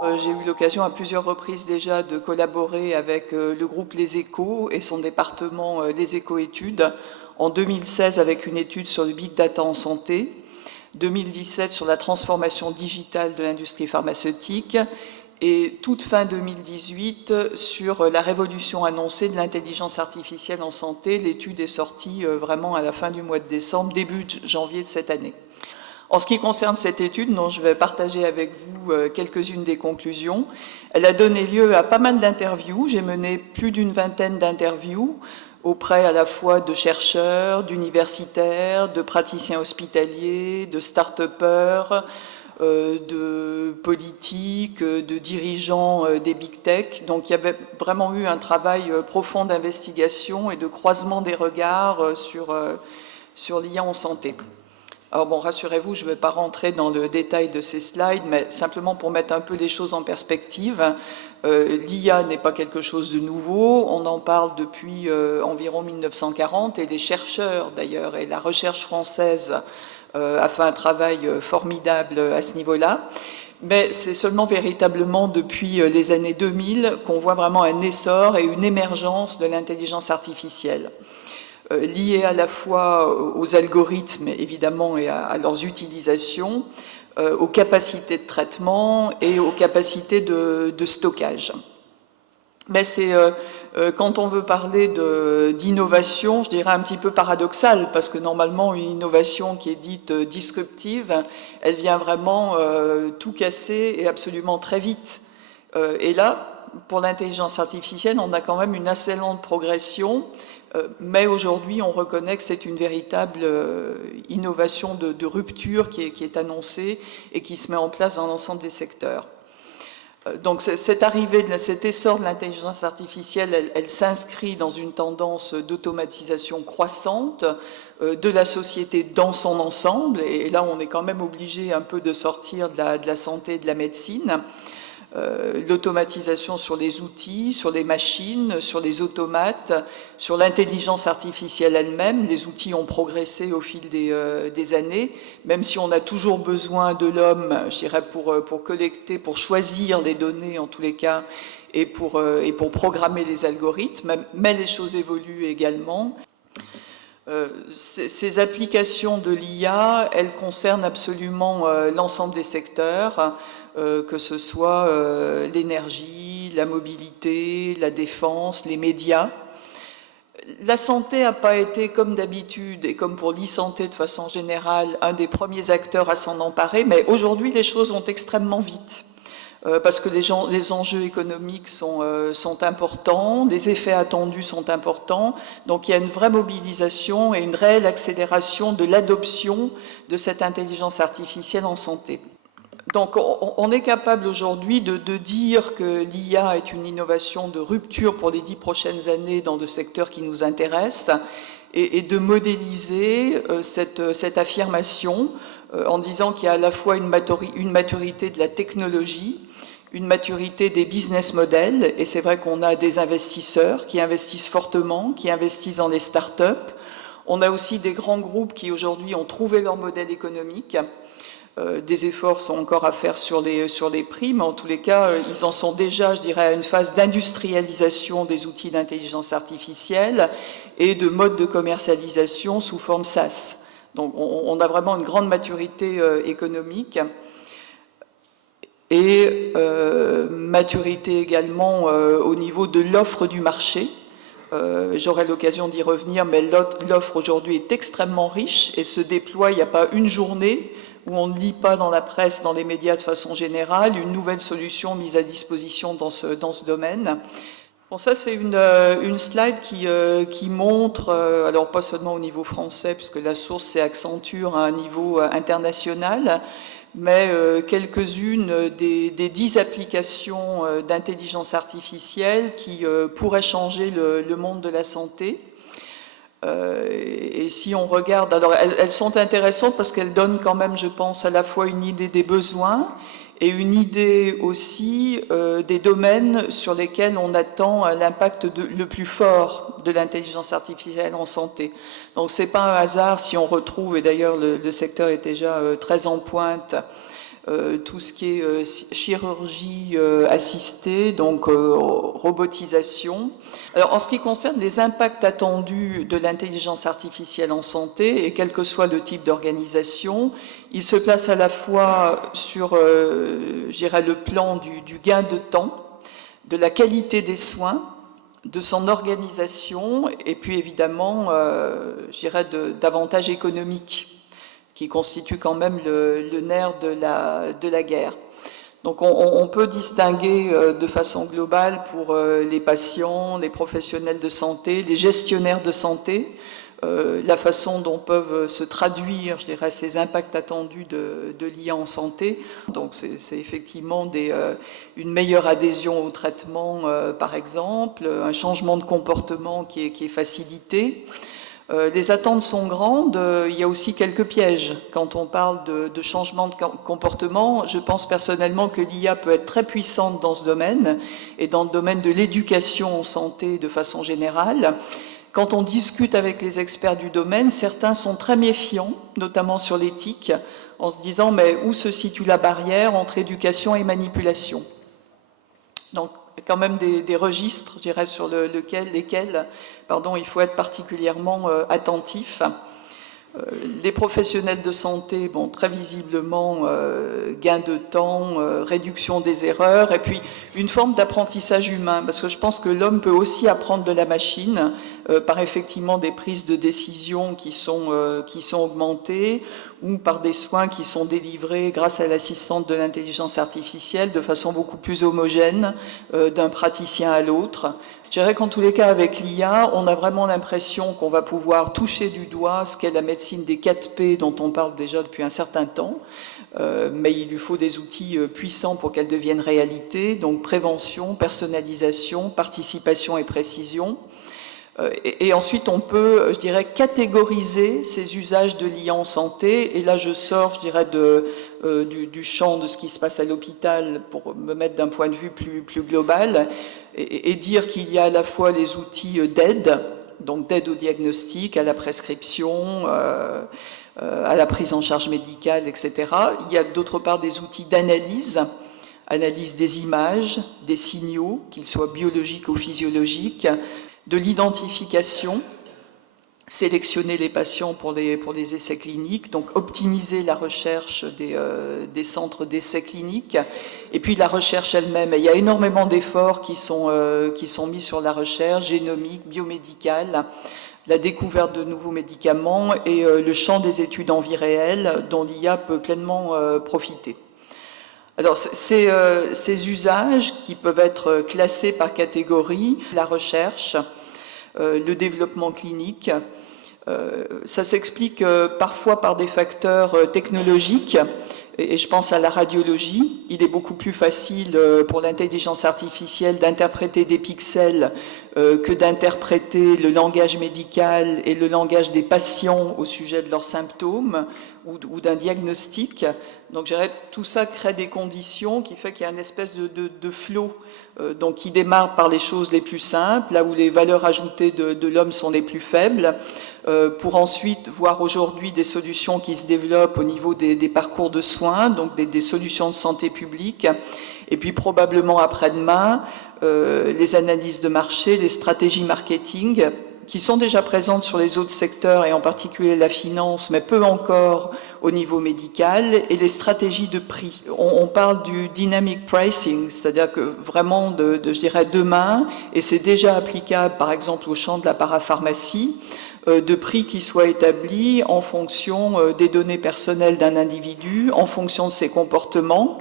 J'ai eu l'occasion à plusieurs reprises déjà de collaborer avec le groupe Les Échos et son département Les Échos-Études. En 2016 avec une étude sur le big data en santé, 2017 sur la transformation digitale de l'industrie pharmaceutique et toute fin 2018 sur la révolution annoncée de l'intelligence artificielle en santé. L'étude est sortie vraiment à la fin du mois de décembre, début janvier de cette année. En ce qui concerne cette étude, dont je vais partager avec vous quelques-unes des conclusions, elle a donné lieu à pas mal d'interviews. J'ai mené plus d'une vingtaine d'interviews auprès à la fois de chercheurs, d'universitaires, de praticiens hospitaliers, de start-upers, de politiques, de dirigeants des big tech. Donc il y avait vraiment eu un travail profond d'investigation et de croisement des regards sur l'IA en santé. Alors bon, rassurez-vous, je ne vais pas rentrer dans le détail de ces slides, mais simplement pour mettre un peu les choses en perspective. L'IA n'est pas quelque chose de nouveau, on en parle depuis environ 1940, et les chercheurs d'ailleurs, et la recherche française a fait un travail formidable à ce niveau-là. Mais c'est seulement véritablement depuis les années 2000 qu'on voit vraiment un essor et une émergence de l'intelligence artificielle. Liées à la fois aux algorithmes, évidemment, et à leurs utilisations, aux capacités de traitement et aux capacités de stockage. Mais c'est, quand on veut parler d'innovation, je dirais un petit peu paradoxal, parce que normalement, une innovation qui est dite disruptive, elle vient vraiment tout casser et absolument très vite. Et là, pour l'intelligence artificielle, on a quand même une assez lente progression, mais aujourd'hui, on reconnaît que c'est une véritable innovation de rupture qui est annoncée et qui se met en place dans l'ensemble des secteurs. Donc cette arrivée, cet essor de l'intelligence artificielle, elle s'inscrit dans une tendance d'automatisation croissante de la société dans son ensemble, et là on est quand même obligé un peu de sortir de la santé et de la médecine. L'automatisation sur les outils, sur les machines, sur les automates, sur l'intelligence artificielle elle-même. Les outils ont progressé au fil des années, même si on a toujours besoin de l'homme, je dirais, pour collecter, pour choisir les données en tous les cas, et pour programmer les algorithmes, mais les choses évoluent également. Ces applications de l'IA, elles concernent absolument l'ensemble des secteurs, que ce soit l'énergie, la mobilité, la défense, les médias. La santé n'a pas été, comme d'habitude, et comme pour l'e-santé de façon générale, un des premiers acteurs à s'en emparer, mais aujourd'hui les choses vont extrêmement vite. Parce que les enjeux économiques sont importants, les effets attendus sont importants, donc il y a une vraie mobilisation et une réelle accélération de l'adoption de cette intelligence artificielle en santé. Donc on est capable aujourd'hui de dire que l'IA est une innovation de rupture pour les 10 prochaines années dans le secteur qui nous intéresse, et de modéliser cette affirmation en disant qu'il y a à la fois une maturité de la technologie, une maturité des business models, et c'est vrai qu'on a des investisseurs qui investissent fortement, qui investissent dans les startups. On a aussi des grands groupes qui aujourd'hui ont trouvé leur modèle économique. Des efforts sont encore à faire sur les prix, mais en tous les cas, ils en sont déjà, je dirais, à une phase d'industrialisation des outils d'intelligence artificielle et de mode de commercialisation sous forme SaaS. Donc on a vraiment une grande maturité économique et maturité également au niveau de l'offre du marché. J'aurai l'occasion d'y revenir, mais l'offre aujourd'hui est extrêmement riche et se déploie, il n'y a pas une journée où on ne lit pas dans la presse, dans les médias de façon générale, une nouvelle solution mise à disposition dans ce domaine. Bon, ça c'est une slide qui montre, alors pas seulement au niveau français, puisque la source c'est Accenture à un niveau international, mais quelques-unes des 10 applications d'intelligence artificielle qui pourraient changer le monde de la santé. Et si on regarde, alors elles sont intéressantes parce qu'elles donnent quand même, je pense, à la fois une idée des besoins et une idée aussi des domaines sur lesquels on attend l'impact le plus fort de l'intelligence artificielle en santé. Donc c'est pas un hasard si on retrouve, et d'ailleurs le secteur est déjà très en pointe, tout ce qui est chirurgie assistée, donc robotisation. Alors, en ce qui concerne les impacts attendus de l'intelligence artificielle en santé, et quel que soit le type d'organisation, il se place à la fois sur, je dirais, le plan du gain de temps, de la qualité des soins, de son organisation, et puis évidemment, je dirais, d'avantages économiques, qui constitue quand même le nerf de la guerre. Donc on peut distinguer de façon globale pour les patients, les professionnels de santé, les gestionnaires de santé, la façon dont peuvent se traduire, je dirais, ces impacts attendus de l'IA en santé. Donc c'est effectivement une meilleure adhésion au traitement, par exemple, un changement de comportement qui est facilité. Les attentes sont grandes, il y a aussi quelques pièges. Quand on parle de changement de comportement, je pense personnellement que l'IA peut être très puissante dans ce domaine et dans le domaine de l'éducation en santé de façon générale. Quand on discute avec les experts du domaine, certains sont très méfiants, notamment sur l'éthique, en se disant mais où se situe la barrière entre éducation et manipulation? Donc, quand même des registres, je dirais, sur lesquels il faut être particulièrement attentif. Les professionnels de santé, bon, très visiblement, gain de temps, réduction des erreurs, et puis une forme d'apprentissage humain, parce que je pense que l'homme peut aussi apprendre de la machine par effectivement des prises de décision qui sont augmentées, ou par des soins qui sont délivrés grâce à l'assistante de l'intelligence artificielle de façon beaucoup plus homogène d'un praticien à l'autre. Je dirais qu'en tous les cas, avec l'IA, on a vraiment l'impression qu'on va pouvoir toucher du doigt ce qu'est la médecine des 4 P dont on parle déjà depuis un certain temps, mais il lui faut des outils puissants pour qu'elle devienne réalité, donc prévention, personnalisation, participation et précision. Et ensuite, on peut, je dirais, catégoriser ces usages de l'IA en santé. Et là, je sors, je dirais, du champ de ce qui se passe à l'hôpital pour me mettre d'un point de vue plus global et dire qu'il y a à la fois les outils d'aide, donc d'aide au diagnostic, à la prescription, à la prise en charge médicale, etc. Il y a d'autre part des outils d'analyse, analyse des images, des signaux, qu'ils soient biologiques ou physiologiques, de l'identification, sélectionner les patients pour les essais cliniques, donc optimiser la recherche des centres d'essais cliniques, et puis la recherche elle-même. Il y a énormément d'efforts qui sont mis sur la recherche génomique, biomédicale, la découverte de nouveaux médicaments et le champ des études en vie réelle dont l'IA peut pleinement profiter. Alors, ces usages qui peuvent être classés par catégorie, la recherche, le développement clinique, ça s'explique parfois par des facteurs technologiques, et je pense à la radiologie. Il est beaucoup plus facile pour l'intelligence artificielle d'interpréter des pixels que d'interpréter le langage médical et le langage des patients au sujet de leurs symptômes ou d'un diagnostic. Donc, je dirais, tout ça crée des conditions qui fait qu'il y a une espèce de flot donc qui démarre par les choses les plus simples, là où les valeurs ajoutées de l'homme sont les plus faibles, pour ensuite voir aujourd'hui des solutions qui se développent au niveau des parcours de soins, donc des solutions de santé publique, et puis probablement après-demain, les analyses de marché, les stratégies marketing, qui sont déjà présentes sur les autres secteurs, et en particulier la finance, mais peu encore au niveau médical, et les stratégies de prix. On parle du dynamic pricing, c'est-à-dire que vraiment, je dirais, demain, et c'est déjà applicable, par exemple, au champ de la parapharmacie, de prix qui soient établis en fonction des données personnelles d'un individu, en fonction de ses comportements.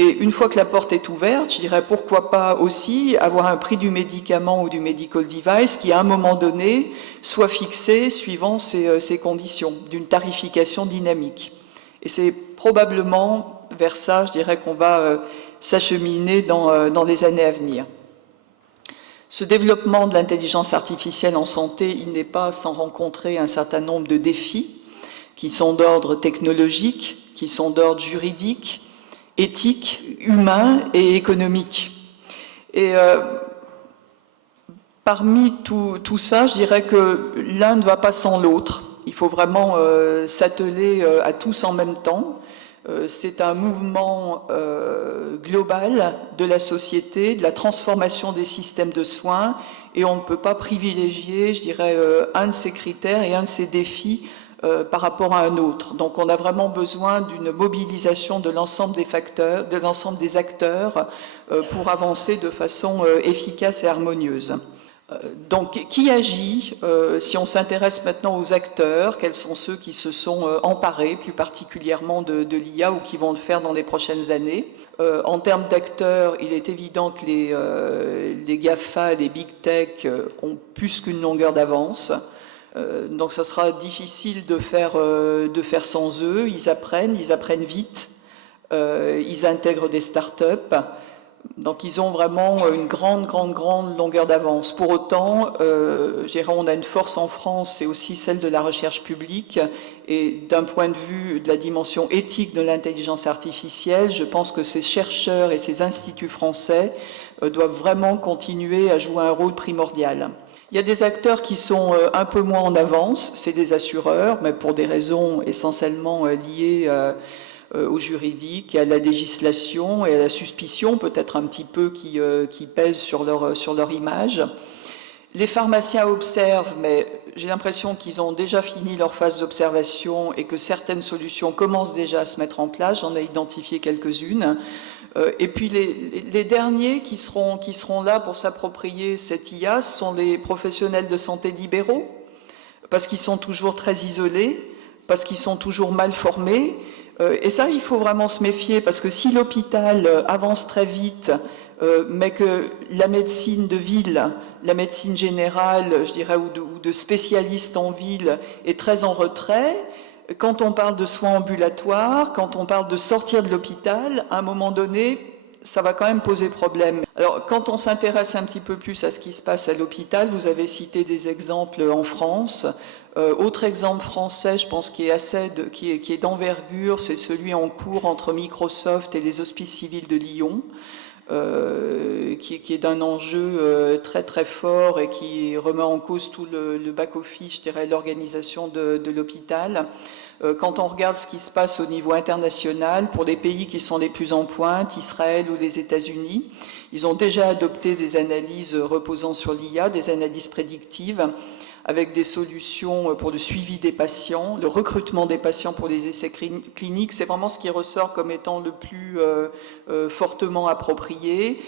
Et une fois que la porte est ouverte, je dirais pourquoi pas aussi avoir un prix du médicament ou du medical device qui, à un moment donné, soit fixé suivant ces conditions, d'une tarification dynamique. Et c'est probablement vers ça, je dirais, qu'on va s'acheminer dans les années à venir. Ce développement de l'intelligence artificielle en santé, il n'est pas sans rencontrer un certain nombre de défis qui sont d'ordre technologique, qui sont d'ordre juridique, éthique, humain et économique. Et parmi tout ça, je dirais que l'un ne va pas sans l'autre. Il faut vraiment s'atteler à tous en même temps. C'est un mouvement global de la société, de la transformation des systèmes de soins, et on ne peut pas privilégier, je dirais, un de ces critères et un de ces défis par rapport à un autre. Donc on a vraiment besoin d'une mobilisation de l'ensemble des facteurs, de l'ensemble des acteurs pour avancer de façon efficace et harmonieuse. Donc, qui agit? Si on s'intéresse maintenant aux acteurs, quels sont ceux qui se sont emparés plus particulièrement de l'IA ou qui vont le faire dans les prochaines années? En termes d'acteurs, il est évident que les GAFA, les Big Tech ont plus qu'une longueur d'avance. Donc ça sera difficile de faire sans eux. Ils apprennent vite, ils intègrent des startups. Donc ils ont vraiment une grande longueur d'avance. Pour autant, je dirais, on a une force en France, c'est aussi celle de la recherche publique. Et d'un point de vue de la dimension éthique de l'intelligence artificielle, je pense que ces chercheurs et ces instituts français doivent vraiment continuer à jouer un rôle primordial. Il y a des acteurs qui sont un peu moins en avance, c'est des assureurs, mais pour des raisons essentiellement liées au juridique, à la législation et à la suspicion peut-être un petit peu qui pèse sur leur image. Les pharmaciens observent, mais j'ai l'impression qu'ils ont déjà fini leur phase d'observation et que certaines solutions commencent déjà à se mettre en place. J'en ai identifié quelques-unes. Et puis les derniers qui seront là pour s'approprier cette IA, ce sont les professionnels de santé libéraux, parce qu'ils sont toujours très isolés, parce qu'ils sont toujours mal formés. Et ça, il faut vraiment se méfier, parce que si l'hôpital avance très vite, mais que la médecine de ville, la médecine générale, je dirais, ou de spécialistes en ville, est très en retrait, quand on parle de soins ambulatoires, quand on parle de sortir de l'hôpital, à un moment donné, ça va quand même poser problème. Alors, quand on s'intéresse un petit peu plus à ce qui se passe à l'hôpital, vous avez cité des exemples en France. Autre exemple français, je pense, qui est d'envergure, c'est celui en cours entre Microsoft et les Hospices civils de Lyon, qui est d'un enjeu très fort et qui remet en cause tout le back-office, je dirais, l'organisation de l'hôpital. Quand on regarde ce qui se passe au niveau international, pour les pays qui sont les plus en pointe, Israël ou les États-Unis, ils ont déjà adopté des analyses reposant sur l'IA, des analyses prédictives, avec des solutions pour le suivi des patients, le recrutement des patients pour les essais cliniques. C'est vraiment ce qui ressort comme étant le plus fortement approprié.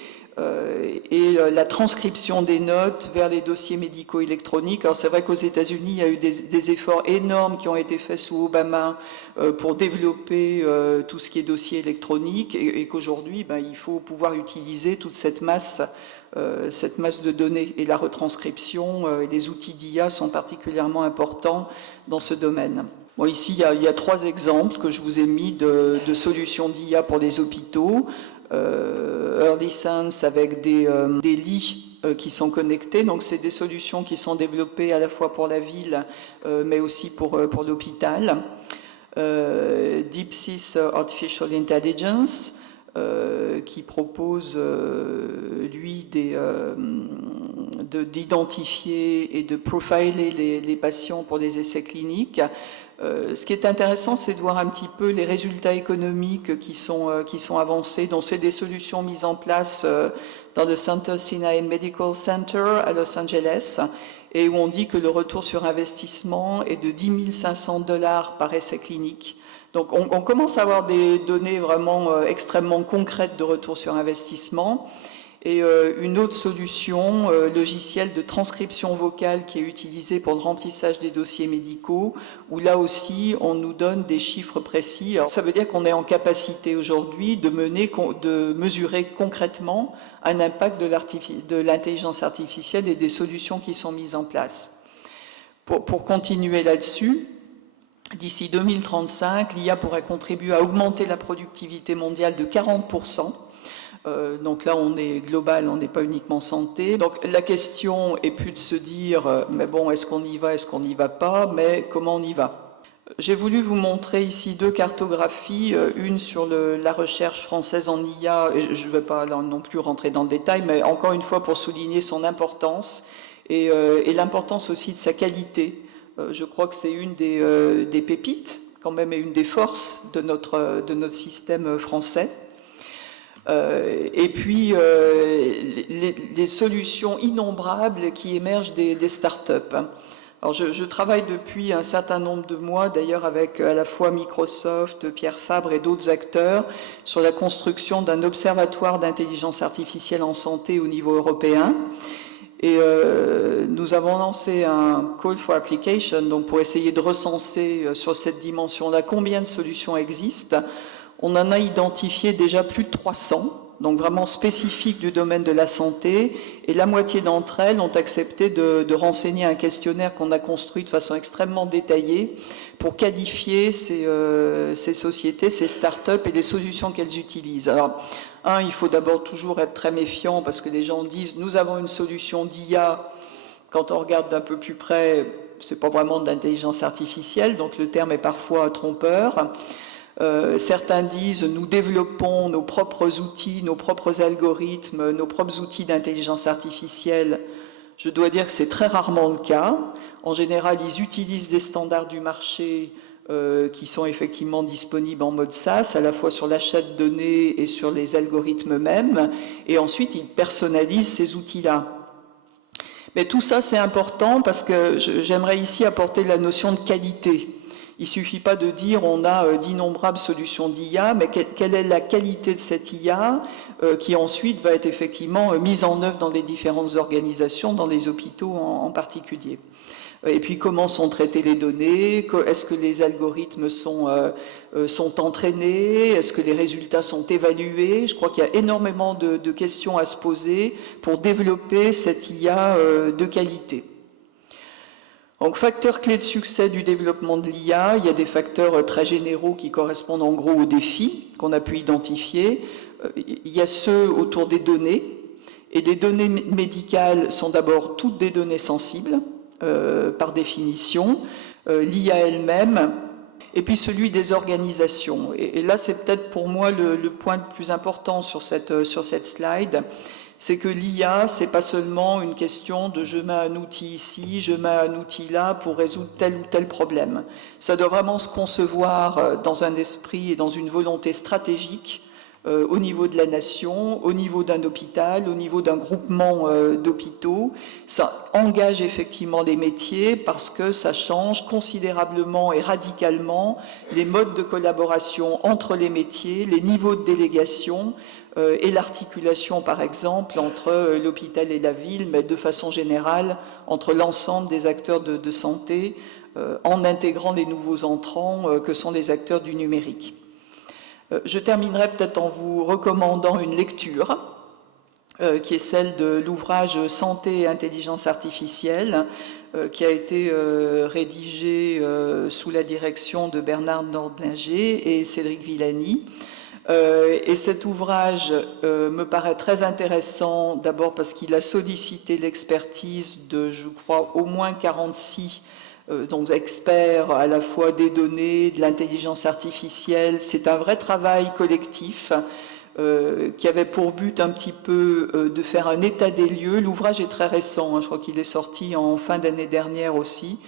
Et la transcription des notes vers les dossiers médicaux électroniques. Alors c'est vrai qu'aux États-Unis, il y a eu des efforts énormes qui ont été faits sous Obama pour développer tout ce qui est dossier électronique et qu'aujourd'hui, il faut pouvoir utiliser toute cette masse de données. Et la retranscription et les outils d'IA sont particulièrement importants dans ce domaine. Bon, ici, il y a 3 exemples que je vous ai mis de solutions d'IA pour les hôpitaux. Early Sense avec des lits qui sont connectés, donc c'est des solutions qui sont développées à la fois pour la ville mais aussi pour l'hôpital. DeepSys Artificial Intelligence qui propose lui d'identifier et de profiler les patients pour des essais cliniques. Ce qui est intéressant, c'est de voir un petit peu les résultats économiques qui sont avancés. Donc, c'est des solutions mises en place dans le Cedars-Sinai Medical Center à Los Angeles, et où on dit que le retour sur investissement est de 10 500 $ par essai clinique. Donc, on commence à avoir des données vraiment extrêmement concrètes de retour sur investissement. Et une autre solution logicielle de transcription vocale qui est utilisée pour le remplissage des dossiers médicaux, où là aussi on nous donne des chiffres précis. Alors, ça veut dire qu'on est en capacité aujourd'hui de mesurer concrètement un impact de l'intelligence artificielle et des solutions qui sont mises en place. Pour continuer là-dessus, d'ici 2035, l'IA pourrait contribuer à augmenter la productivité mondiale de 40%. Donc là, on est global, on n'est pas uniquement santé. Donc la question est plus de se dire, mais bon, est-ce qu'on y va, est-ce qu'on n'y va pas, mais comment on y va? J'ai voulu vous montrer ici 2 cartographies, une sur la recherche française en IA, et je ne vais pas non plus rentrer dans le détail, mais encore une fois pour souligner son importance et l'importance aussi de sa qualité. Je crois que c'est une des pépites quand même est une des forces de notre système français. Et puis les solutions innombrables qui émergent des startups. Alors je travaille depuis un certain nombre de mois, d'ailleurs avec à la fois Microsoft, Pierre Fabre et d'autres acteurs, sur la construction d'un observatoire d'intelligence artificielle en santé au niveau européen. Et nous avons lancé un call for application, donc pour essayer de recenser sur cette dimension-là combien de solutions existent. On en a identifié déjà plus de 300, donc vraiment spécifiques du domaine de la santé, et la moitié d'entre elles ont accepté de renseigner un questionnaire qu'on a construit de façon extrêmement détaillée pour qualifier ces sociétés, ces startups et les solutions qu'elles utilisent. Alors, il faut d'abord toujours être très méfiant parce que les gens disent « nous avons une solution d'IA ». Quand on regarde d'un peu plus près, c'est pas vraiment de l'intelligence artificielle, donc le terme est parfois trompeur. Certains disent nous développons nos propres outils, nos propres algorithmes, nos propres outils d'intelligence artificielle. Je dois dire que c'est très rarement le cas. En général, ils utilisent des standards du marché qui sont effectivement disponibles en mode SaaS, à la fois sur l'achat de données et sur les algorithmes eux-mêmes, et ensuite ils personnalisent ces outils-là. Mais tout ça, c'est important parce que j'aimerais ici apporter la notion de qualité. Il ne suffit pas de dire on a d'innombrables solutions d'IA, mais quelle est la qualité de cette IA qui ensuite va être effectivement mise en œuvre dans les différentes organisations, dans les hôpitaux en particulier. Et puis comment sont traitées les données, est-ce que les algorithmes sont entraînés, est-ce que les résultats sont évalués. Je crois qu'il y a énormément de questions à se poser pour développer cette IA de qualité. Donc, facteurs clés de succès du développement de l'IA, il y a des facteurs très généraux qui correspondent en gros aux défis qu'on a pu identifier. Il y a ceux autour des données, et les données médicales sont d'abord toutes des données sensibles, par définition, l'IA elle-même, et puis celui des organisations. Et là, c'est peut-être pour moi le point le plus important sur cette slide, c'est que l'IA, c'est pas seulement une question de je mets un outil ici, je mets un outil là pour résoudre tel ou tel problème. Ça doit vraiment se concevoir dans un esprit et dans une volonté stratégique au niveau de la nation, au niveau d'un hôpital, au niveau d'un groupement d'hôpitaux. Ça engage effectivement les métiers parce que ça change considérablement et radicalement les modes de collaboration entre les métiers, les niveaux de délégation et l'articulation, par exemple, entre l'hôpital et la ville, mais de façon générale, entre l'ensemble des acteurs de santé, en intégrant les nouveaux entrants que sont les acteurs du numérique. Je terminerai peut-être en vous recommandant une lecture qui est celle de l'ouvrage Santé et intelligence artificielle qui a été rédigé sous la direction de Bernard Nordlinger et Cédric Villani. Et cet ouvrage me paraît très intéressant, d'abord parce qu'il a sollicité l'expertise de, je crois, au moins 46 donc experts à la fois des données, de l'intelligence artificielle. C'est un vrai travail collectif qui avait pour but un petit peu de faire un état des lieux. L'ouvrage est très récent, hein, je crois qu'il est sorti en fin d'année dernière aussi.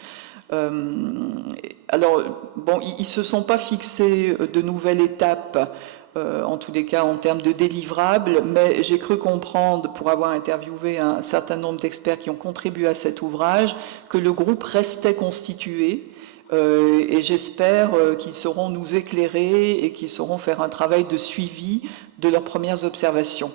Alors, bon, ils ne se sont pas fixés de nouvelles étapes, en tous les cas en termes de délivrables, mais j'ai cru comprendre, pour avoir interviewé un certain nombre d'experts qui ont contribué à cet ouvrage, que le groupe restait constitué, et j'espère qu'ils sauront nous éclairer et qu'ils sauront faire un travail de suivi de leurs premières observations.